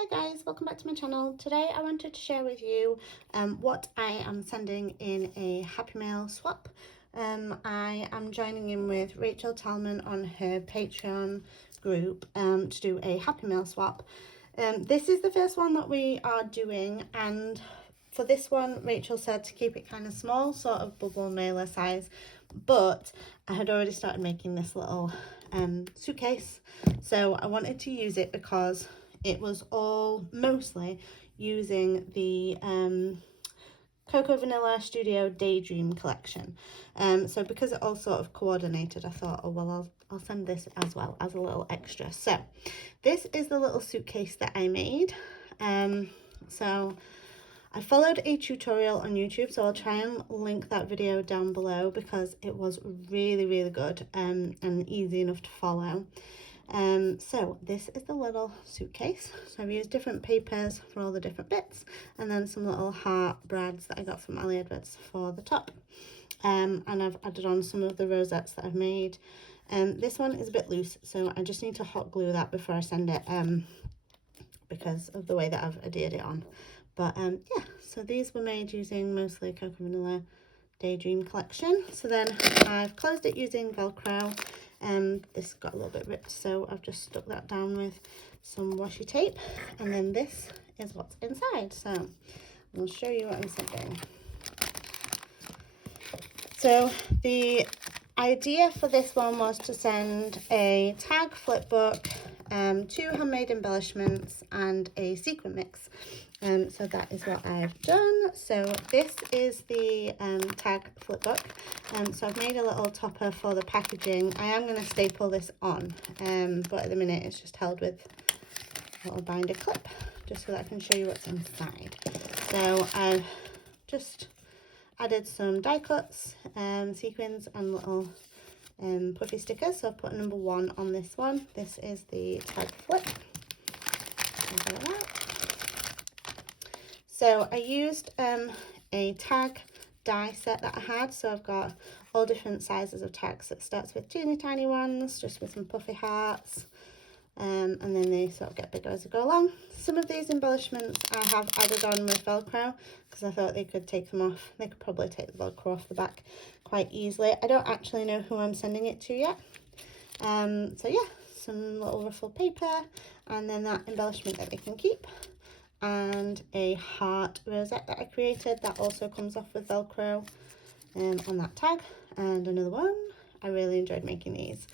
Hi guys, welcome back to my channel. Today I wanted to share with you what I am sending in a Happy Mail swap. I am joining in with Rachel Talman on her Patreon group to do a Happy Mail swap. This is the first one that we are doing, and for this one Rachel said to keep it kind of small, sort of bubble mailer size, but I had already started making this little suitcase, so I wanted to use it because it was all mostly using the Cocoa Vanilla Studio Daydream collection. So because it all sort of coordinated, I thought, oh well, I'll send this as well as a little extra. So this is the little suitcase that I made. So I followed a tutorial on YouTube, so I'll try and link that video down below because it was really good and easy enough to follow. So this is the little suitcase. So I've used different papers for all the different bits, and then some little heart brads that I got from Ali Edwards for the top. And I've added on some of the rosettes that I've made. This one is a bit loose, so I just need to hot glue that before I send it, because of the way that I've adhered it on. But yeah, so these were made using mostly Cocoa Vanilla Daydream collection. So then I've closed it using Velcro. This got a little bit ripped, so I've just stuck that down with some washi tape, and then this is what's inside. So I'll show you what I'm sending. So the idea for this one was to send a tag flip book, 2 handmade embellishments, and a sequin mix. So that is what I've done. So this is the tag flip book. So I've made a little topper for the packaging. I am going to staple this on, but at the minute it's just held with a little binder clip, just so that I can show you what's inside. So I've just added some die cuts, sequins, and little puffy stickers. So I've put number 1 on this one. This is the tag flip. So I used a tag die set that I had. So I've got all different sizes of tags. It starts with teeny tiny ones, just with some puffy hearts, and then they sort of get bigger as I go along. Some of these embellishments I have added on with Velcro because I thought they could take them off. They could probably take the Velcro off the back quite easily. I don't actually know who I'm sending it to yet. So yeah, some little ruffled paper, and then that embellishment that they can keep, and a heart rosette that I created that also comes off with Velcro on that tag, and another one. I really enjoyed making these,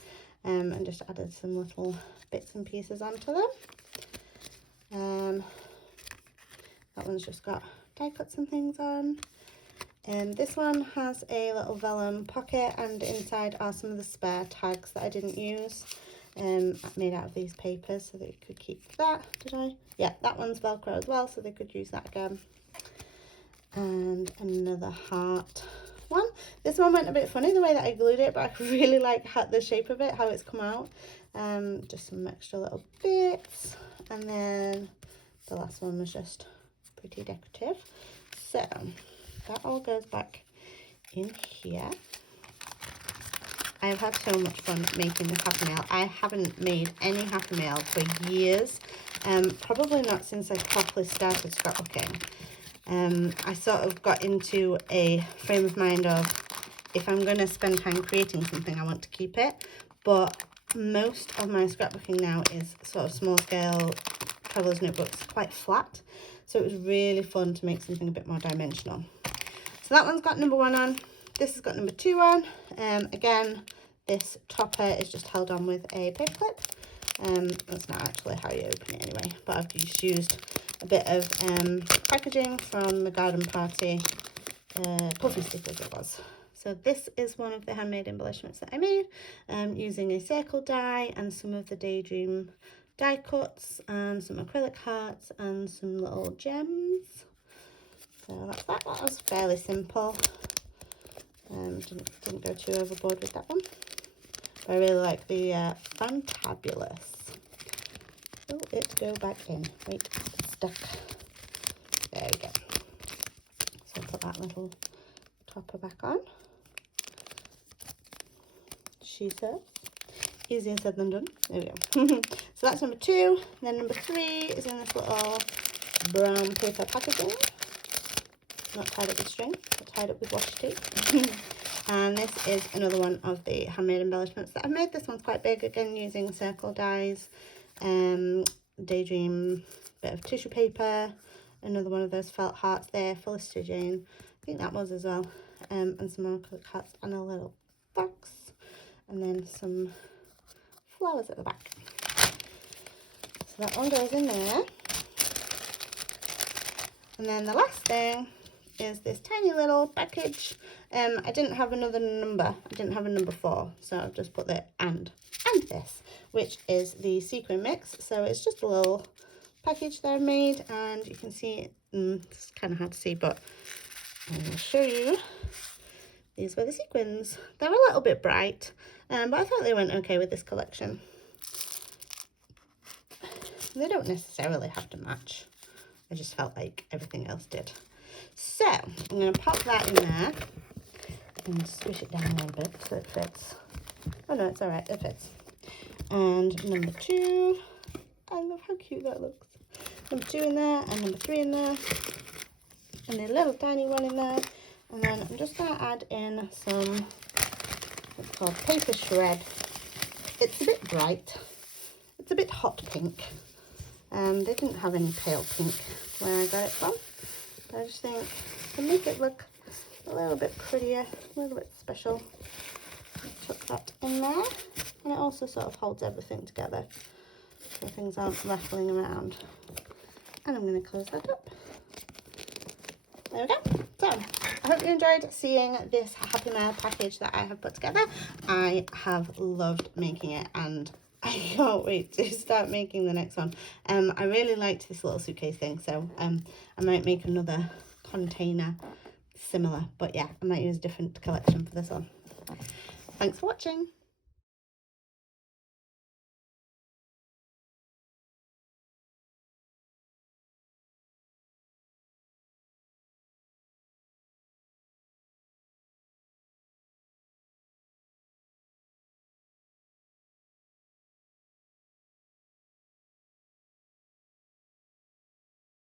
and just added some little bits and pieces onto them. That one's just got die cuts and things on. This one has a little vellum pocket, and inside are some of the spare tags that I didn't use, made out of these papers, so that you could keep that. Did I? Yeah, that one's Velcro as well, so they could use that again. And another heart one. This one went a bit funny the way that I glued it, but I really like the shape of it, how it's come out. Just some extra little bits, and then the last one was just pretty decorative. So that all goes back in here. I've had so much fun making this Happy Mail. I haven't made any Happy Mail for years, probably not since I properly started scrapbooking. I sort of got into a frame of mind of, if I'm going to spend time creating something, I want to keep it. But most of my scrapbooking now is sort of small scale traveller's notebooks, quite flat. So it was really fun to make something a bit more dimensional. So that one's got number 1 on. This has got number 2 on. Again, this topper is just held on with a paper clip. That's not actually how you open it anyway, but I've just used a bit of packaging from the garden party, puffy stickers it was. So this is one of the handmade embellishments that I made, using a circle die and some of the Daydream die cuts, and some acrylic hearts, and some little gems. So that's that. That was fairly simple. Didn't go too overboard with that one. But I really like the Fantabulous. Will it go back in? Wait, it's stuck. There we go. So I'll put that little topper back on. She says, Easier said than done. There we go. So that's number 2. And then number 3 is in this little brown paper packaging. Not tied up with string, but tied up with washi tape. And this is another one of the handmade embellishments that I've made. This one's quite big, again using circle dies, Daydream bit of tissue paper, another one of those felt hearts there, Felicity Jane, I think that was as well, and some more acrylic hearts and a little box, and then some flowers at the back. So that one goes in there. And then the last thing is this tiny little package. I didn't have another number. I didn't have a number 4, so I've just put the and this, which is the sequin mix. So it's just a little package that I made, and you can see it's kind of hard to see, but I'm going to show you. These were the sequins. They're a little bit bright, but I thought they went okay with this collection. They don't necessarily have to match. I just felt like everything else did. So I'm going to pop that in there and squish it down a little bit so it fits. Oh no, it's all right, it fits. And number 2, I love how cute that looks. Number 2 in there, and number 3 in there, and a little tiny one in there. And then I'm just going to add in some, what's called paper shred. It's a bit bright. It's a bit hot pink. They didn't have any pale pink where I got it from. But I just think to make it look a little bit prettier, a little bit special, I took that in there. And it also sort of holds everything together so things aren't rattling around. And I'm going to close that up. There we go. So I hope you enjoyed seeing this Happy Mail package that I have put together. I have loved making it, and I can't wait to start making the next one. I really liked this little suitcase thing, so I might make another container similar, but yeah, I might use a different collection for this one. Thanks for watching.